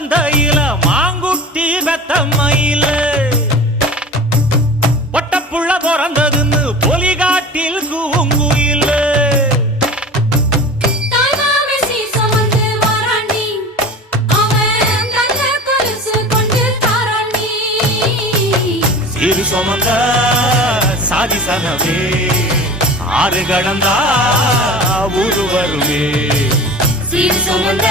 மந்தையில மாங்குட்டி பெத்தம்மையில பொட்டப்புள்ள பிறந்ததுன்னு பொலிகாட்டில் கூங்குயில சீரு சுமந்த சாதி சனவே ஆறு கடந்தா ஊரு வருவே சீர் சுமந்த